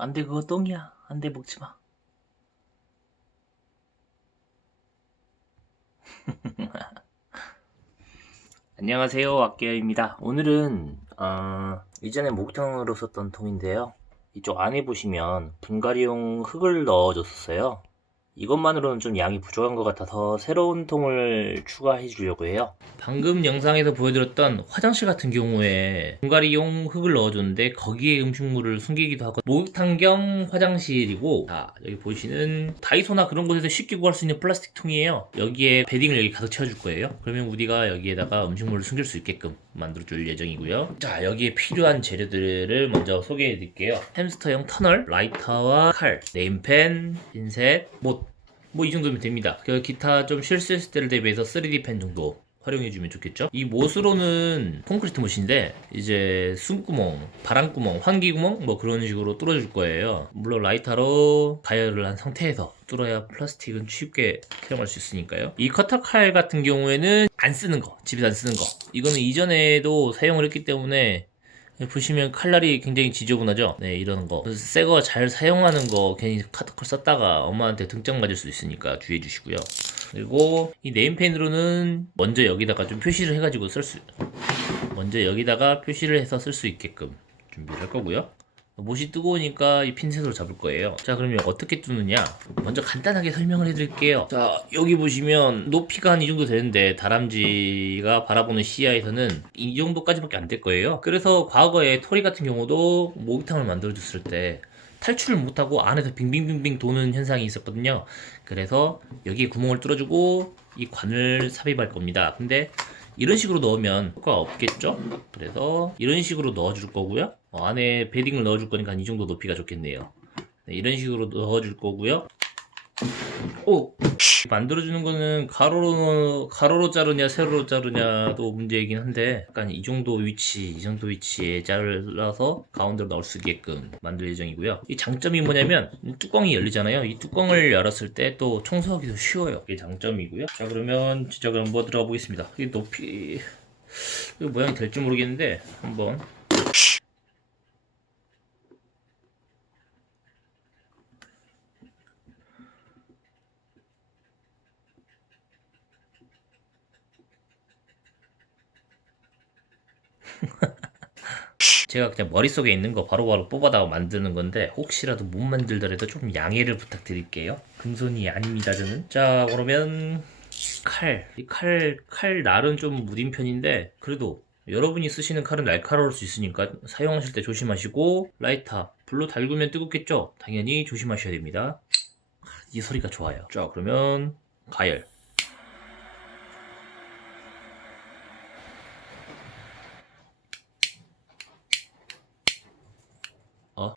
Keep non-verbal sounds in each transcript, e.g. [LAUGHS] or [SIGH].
안 돼, 그거 똥이야. 안 돼, 먹지 마. [LAUGHS] 안녕하세요, 악계입니다. 오늘은, 어, 이전에 목욕탕으로 썼던 통인데요. 이쪽 안에 보시면 분갈이용 흙을 넣어줬었어요. 이것만으로는 좀 양이 부족한 것 같아서 새로운 통을 추가해 주려고 해요. 방금 영상에서 보여드렸던 화장실 같은 경우에 분갈이용 흙을 넣어줬는데 거기에 음식물을 숨기기도 하고 목욕탕 겸 화장실이고 자 여기 보시는 다이소나 그런 곳에서 쉽게 구할 수 있는 플라스틱 통이에요. 여기에 베딩을 여기 가득 채워줄 거예요. 그러면 우리가 여기에다가 음식물을 숨길 수 있게끔 만들어 줄 예정이고요. 자 여기에 필요한 재료들을 먼저 소개해 드릴게요. 햄스터용 터널, 라이터와 칼, 네임펜, 핀셋, 못 뭐 이 정도면 됩니다. 그 기타 좀 실수했을 때를 대비해서 3D 펜 정도 활용해주면 좋겠죠. 이 못으로는 콘크리트 못인데 이제 숨구멍, 바람구멍, 환기구멍 뭐 그런 식으로 뚫어줄 거예요. 물론 라이터로 가열을 한 상태에서 뚫어야 플라스틱은 쉽게 사용할 수 있으니까요. 이 커터 칼 같은 경우에는 안 쓰는 거, 집에서 안 쓰는 거. 이거는 이전에도 사용을 했기 때문에 보시면 칼날이 굉장히 지저분하죠? 네, 이런 거. 새거 잘 사용하는 거 괜히 카드컬 썼다가 엄마한테 등짝 맞을 수 있으니까 주의해 주시고요. 그리고 이 네임펜으로는 먼저 여기다가 좀 표시를 해가지고 쓸 수, 먼저 여기다가 표시를 해서 쓸 수 있게끔 준비를 할 거고요. 못이 뜨거우니까 이 핀셋으로 잡을 거예요. 자, 그러면 어떻게 뚫느냐? 먼저 간단하게 설명을 해드릴게요. 자, 여기 보시면 높이가 한 이 정도 되는데 다람쥐가 바라보는 시야에서는 이 정도까지밖에 안 될 거예요. 그래서 과거에 토리 같은 경우도 목욕탕을 만들어 줬을 때 탈출을 못하고 안에서 빙빙빙빙 도는 현상이 있었거든요. 그래서 여기에 구멍을 뚫어주고 이 관을 삽입할 겁니다. 근데 이런 식으로 넣으면 효과가 없겠죠? 그래서 이런 식으로 넣어줄 거고요. 어, 안에 베딩을 넣어줄 거니까 한이 정도 높이가 좋겠네요. 네, 이런 식으로 넣어줄 거고요. 오! 만들어주는 거는 가로로, 가로로 자르냐, 세로로 자르냐도 문제이긴 한데, 약간 이 정도 위치, 이 정도 위치에 잘라서 가운데로 넣을 수 있게끔 만들 예정이고요. 이 장점이 뭐냐면, 뚜껑이 열리잖아요. 이 뚜껑을 열었을 때 또 청소하기도 쉬워요. 이게 장점이고요. 자, 그러면 그럼 한번 들어가 보겠습니다. 이 높이, 이 모양이 될지 모르겠는데, 한번. [LAUGHS] 제가 그냥 머릿속에 있는 거 바로바로 뽑아다가 만드는 건데 혹시라도 못 만들더라도 좀 양해를 부탁드릴게요. 금손이 아닙니다 저는. 자 그러면 칼. 이 칼, 칼 날은 좀 무딘 편인데 그래도 여러분이 쓰시는 칼은 날카로울 수 있으니까 사용하실 때 조심하시고 라이터 불로 달구면 뜨겁겠죠? 당연히 조심하셔야 됩니다. 이 소리가 좋아요. 자 그러면 가열. 어?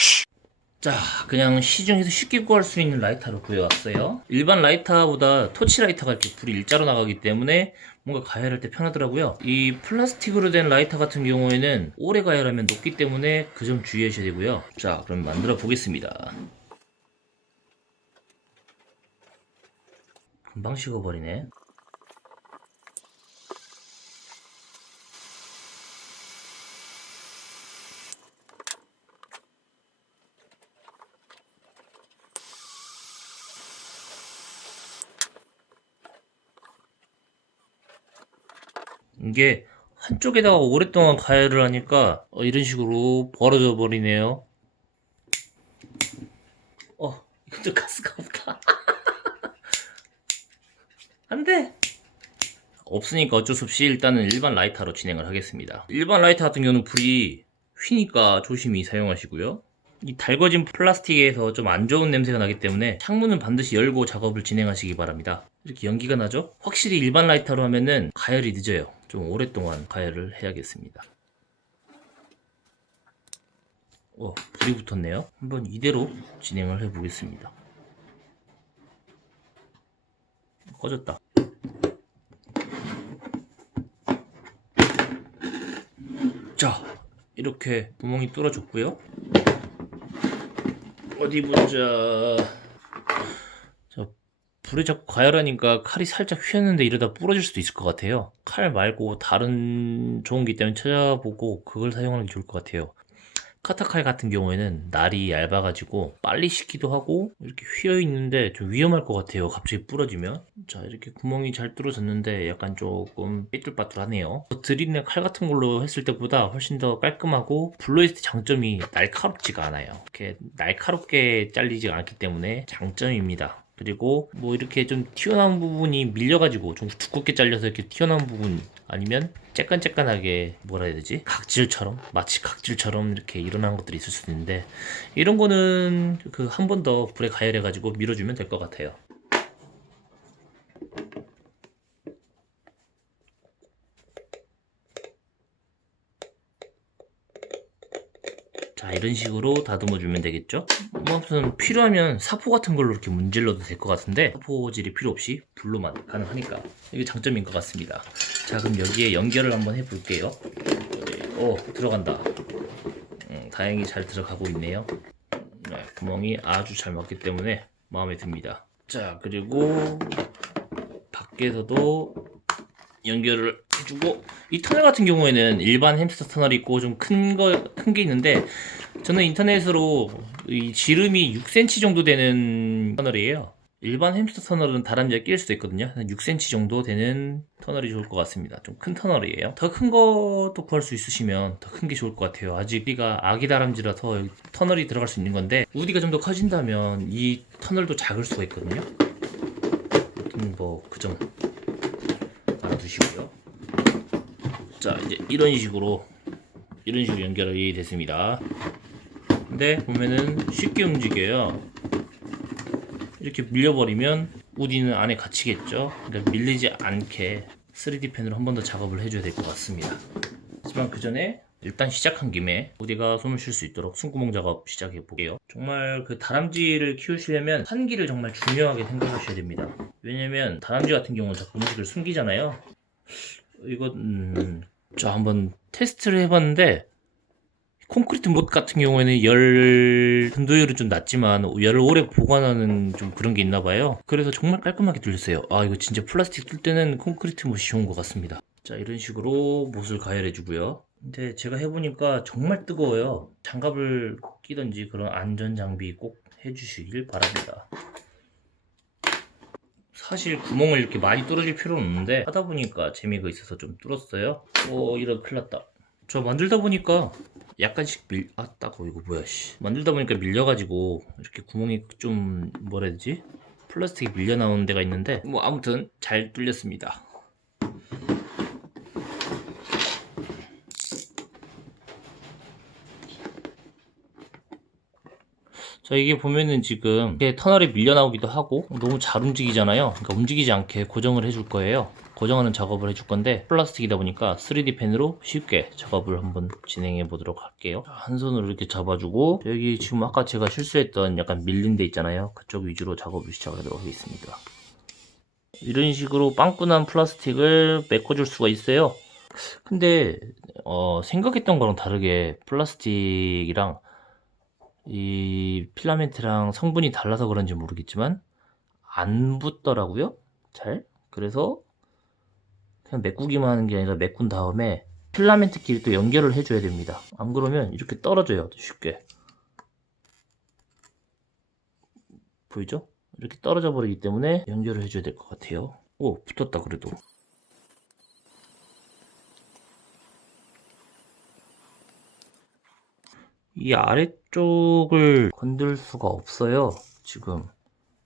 자, 그냥 시중에서 쉽게 구할 수 있는 라이터를 구해왔어요. 일반 라이터보다 토치 라이터가 이렇게 불이 일자로 나가기 때문에 뭔가 가열할 때 편하더라고요. 이 플라스틱으로 된 라이터 같은 경우에는 오래 가열하면 녹기 때문에 그 점 주의하셔야 되고요. 자, 그럼 만들어 보겠습니다. 금방 식어버리네. 이게 한쪽에다가 오랫동안 가열을 하니까 어, 이런 식으로 벌어져 버리네요. 어, 이것도 가스가 없다. [LAUGHS] 안 돼! 없으니까 어쩔 수 없이 일단은 일반 라이터로 진행을 하겠습니다. 일반 라이터 같은 경우는 불이 휘니까 조심히 사용하시고요. 이 달궈진 플라스틱에서 좀 안 좋은 냄새가 나기 때문에 창문은 반드시 열고 작업을 진행하시기 바랍니다. 이렇게 연기가 나죠? 확실히 일반 라이터로 하면은 가열이 늦어요. 좀 오랫동안 가열을 해야겠습니다. 어, 불이 붙었네요. 한번 이대로 진행을 해보겠습니다. 꺼졌다. 자, 이렇게 구멍이 뚫어졌고요. 어디 보자. 자, 불에 자꾸 가열하니까 칼이 살짝 휘었는데 이러다 부러질 수도 있을 것 같아요. 칼 말고 다른 좋은 기 때문에 찾아보고 그걸 사용하는 게 좋을 것 같아요. 카타칼 같은 경우에는 날이 얇아가지고 빨리 식기도 하고 이렇게 휘어 있는데 좀 위험할 것 같아요. 갑자기 부러지면. 자 이렇게 구멍이 잘 뚫어졌는데 약간 조금 삐뚤빠뚤하네요. 드릴이나 칼 같은 걸로 했을 때보다 훨씬 더 깔끔하고 블로이스트 장점이 날카롭지가 않아요. 이렇게 날카롭게 잘리지 않기 때문에 장점입니다. 그리고 뭐 이렇게 좀 튀어나온 부분이 밀려가지고 좀 두껍게 잘려서 이렇게 튀어나온 부분 아니면 쬐깐쬐깐하게 뭐라 해야 되지? 각질처럼? 마치 각질처럼 이렇게 일어나는 것들이 있을 수 있는데 이런 거는 그 한 번 더 불에 가열해 가지고 밀어주면 될 것 같아요 자 이런 식으로 다듬어 주면 되겠죠? 뭐 아무튼 필요하면 사포 같은 걸로 이렇게 문질러도 될 것 같은데 사포질이 필요 없이 불로만 가능하니까 이게 장점인 것 같습니다. 자 그럼 여기에 연결을 한번 해 볼게요. 오 들어간다. 음, 다행히 잘 들어가고 있네요. 네, 구멍이 아주 잘 맞기 때문에 마음에 듭니다. 자 그리고 밖에서도 연결을 해주고 이 터널 같은 경우에는 일반 햄스터 터널이 있고 좀 큰 거 큰 게 있는데 저는 인터넷으로 이 지름이 6cm 정도 되는 터널이에요. 일반 햄스터 터널은 다람쥐가 낄 수도 있거든요. 한 6cm 정도 되는 터널이 좋을 것 같습니다. 좀 큰 터널이에요. 더 큰 것도 구할 수 있으시면 더 큰 게 좋을 것 같아요. 아직 우리가 아기 다람쥐라서 터널이 들어갈 수 있는 건데 우디가 좀 더 커진다면 이 터널도 작을 수가 있거든요. 뭐 그 점 알아두시고요. 자 이제 이런 식으로 이런 식으로 연결이 됐습니다. 근데 보면은 쉽게 움직여요. 이렇게 밀려버리면 우디는 안에 갇히겠죠. 그러니까 밀리지 않게 3D 펜으로 한 번 더 작업을 해줘야 될 것 같습니다. 하지만 그 전에 일단 시작한 김에 우디가 숨을 쉴 수 있도록 숨구멍 작업 시작해 볼게요. 정말 그 다람쥐를 키우시려면 환기를 정말 중요하게 생각하셔야 됩니다. 왜냐면 다람쥐 같은 경우는 자꾸 음식을 숨기잖아요. 이거 음, 저 한번 테스트를 해봤는데 콘크리트 못 같은 경우에는 열 전도율은 좀 낮지만 열을 오래 보관하는 좀 그런 게 있나 봐요. 그래서 정말 깔끔하게 뚫렸어요. 아 이거 진짜 플라스틱 뚫 때는 콘크리트 못이 좋은 것 같습니다. 자 이런 식으로 못을 가열해 주고요. 근데 제가 해보니까 정말 뜨거워요. 장갑을 끼던지 그런 안전 장비 꼭 해주시길 바랍니다. 사실 구멍을 이렇게 많이 뚫어줄 필요는 없는데 하다 보니까 재미가 있어서 좀 뚫었어요. 오 이런 큰일 났다. 저 만들다 보니까 약간씩 밀, 아, 따고 이거 뭐야, 씨. 만들다 보니까 밀려가지고, 이렇게 구멍이 좀, 뭐라 해야 되지? 플라스틱이 밀려 나오는 데가 있는데, 뭐, 아무튼 잘 뚫렸습니다. 자, 이게 보면은 지금, 이게 터널이 밀려 나오기도 하고, 너무 잘 움직이잖아요. 그러니까 움직이지 않게 고정을 해줄 거예요. 고정하는 작업을 해줄 건데 플라스틱이다 보니까 3D 펜으로 쉽게 작업을 한번 진행해 보도록 할게요 한 손으로 이렇게 잡아주고 여기 지금 아까 제가 실수했던 약간 밀린 데 있잖아요 그쪽 위주로 작업을 시작하도록 하겠습니다 이런 식으로 빵꾸난 플라스틱을 메꿔줄 수가 있어요 근데 어, 생각했던 거랑 다르게 플라스틱이랑 이 필라멘트랑 성분이 달라서 그런지 모르겠지만 안 붙더라고요 잘 그래서 그냥 메꾸기만 하는 게 아니라 메꾼 다음에 필라멘트끼리 또 연결을 해줘야 됩니다. 안 그러면 이렇게 떨어져요. 쉽게. 보이죠? 이렇게 떨어져 버리기 때문에 연결을 해줘야 될 것 같아요. 오, 붙었다 그래도. 이 아래쪽을 건들 수가 없어요. 지금.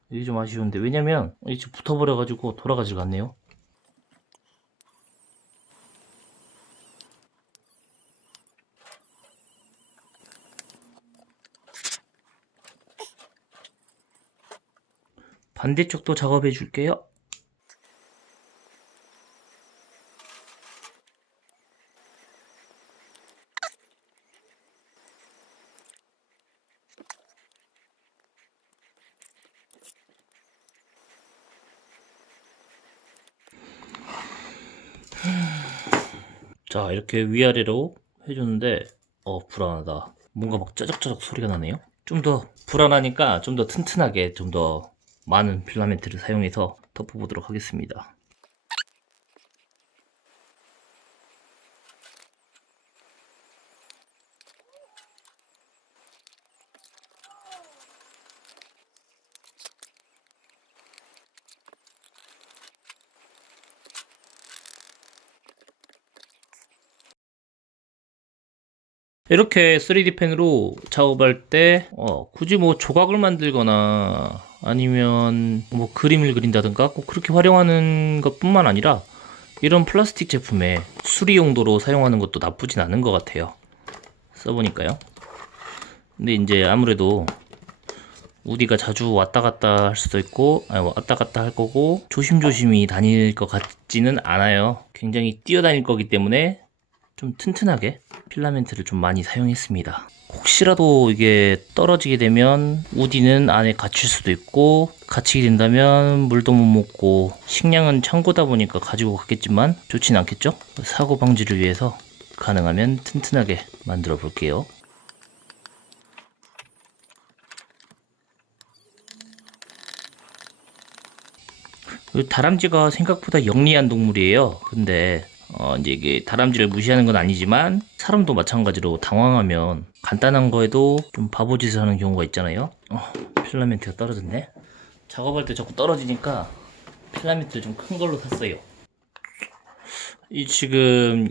이게 좀 아쉬운데. 왜냐면, 이제 붙어버려 가지고 돌아가지가 않네요. 반대쪽도 작업해 줄게요. 자, 이렇게 위아래로 해줬는데, 어, 불안하다. 뭔가 막 짜적짜적 소리가 나네요. 좀 더 불안하니까 좀 더 튼튼하게 좀 더 많은 필라멘트를 사용해서 덮어보도록 하겠습니다. 이렇게 3D 펜으로 작업할 때 어, 굳이 뭐 조각을 만들거나 아니면 뭐 그림을 그린다든가 꼭 그렇게 활용하는 것뿐만 아니라 이런 플라스틱 제품에 수리 용도로 사용하는 것도 나쁘진 않은 것 같아요. 써보니까요. 근데 이제 아무래도 우디가 자주 왔다 갔다 할 수도 있고 아니 왔다 갔다 할 거고 조심조심히 다닐 것 같지는 않아요. 굉장히 뛰어다닐 거기 때문에 좀 튼튼하게 필라멘트를 좀 많이 사용했습니다. 혹시라도 이게 떨어지게 되면 우디는 안에 갇힐 수도 있고 갇히게 된다면 물도 못 먹고 식량은 창고다 보니까 가지고 갔겠지만 좋진 않겠죠? 사고 방지를 위해서 가능하면 튼튼하게 만들어 볼게요. 그 다람쥐가 생각보다 영리한 동물이에요. 근데 어 이제 이게 다람쥐를 무시하는 건 아니지만 사람도 마찬가지로 당황하면 간단한 거에도 좀 바보짓을 하는 경우가 있잖아요. 어, 필라멘트가 떨어졌네. 작업할 때 자꾸 떨어지니까 필라멘트를 좀 큰 걸로 샀어요. 이 지금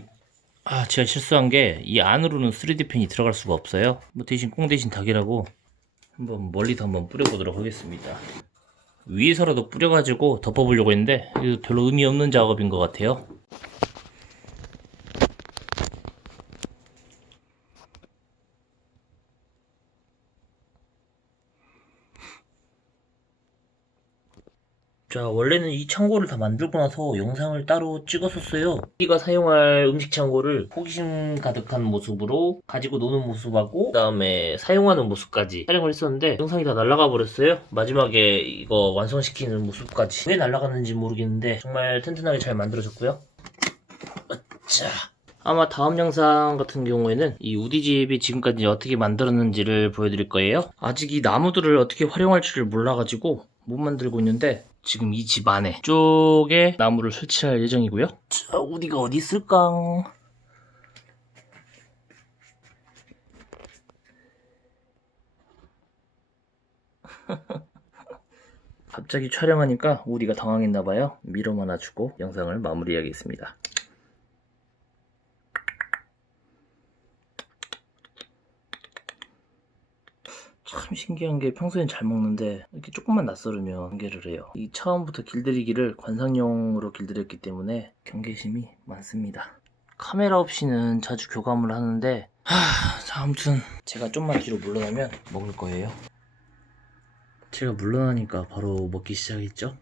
아 제가 실수한 게 이 안으로는 3D 펜이 들어갈 수가 없어요. 뭐 대신 꽁 대신 닭이라고 한번 멀리서 한번 뿌려보도록 하겠습니다. 위에서라도 뿌려가지고 덮어보려고 했는데 별로 의미 없는 작업인 것 같아요. 자, 원래는 이 창고를 다 만들고 나서 영상을 따로 찍었었어요. 우리가 사용할 음식 창고를 호기심 가득한 모습으로 가지고 노는 모습하고 그 다음에 사용하는 모습까지 촬영을 했었는데 영상이 다 날아가 버렸어요. 마지막에 이거 완성시키는 모습까지 왜 날아갔는지 모르겠는데 정말 튼튼하게 잘 만들어졌고요. 자, 아마 다음 영상 같은 경우에는 이 우디집이 지금까지 어떻게 만들었는지를 보여드릴 거예요. 아직 이 나무들을 어떻게 활용할지를 몰라가지고 못 만들고 있는데 지금 이 집 안에 쪽에 나무를 설치할 예정이고요. 자, 우디가 어디 있을까? [LAUGHS] 갑자기 촬영하니까 우디가 당황했나봐요. 미럼 하나 주고 영상을 마무리하겠습니다. 참 신기한 게 평소엔 잘 먹는데 이렇게 조금만 낯설으면 경계를 해요. 이 처음부터 길들이기를 관상용으로 길들였기 때문에 경계심이 많습니다. 카메라 없이는 자주 교감을 하는데 하, 자, 아무튼 제가 좀만 뒤로 물러나면 먹을 거예요. 제가 물러나니까 바로 먹기 시작했죠.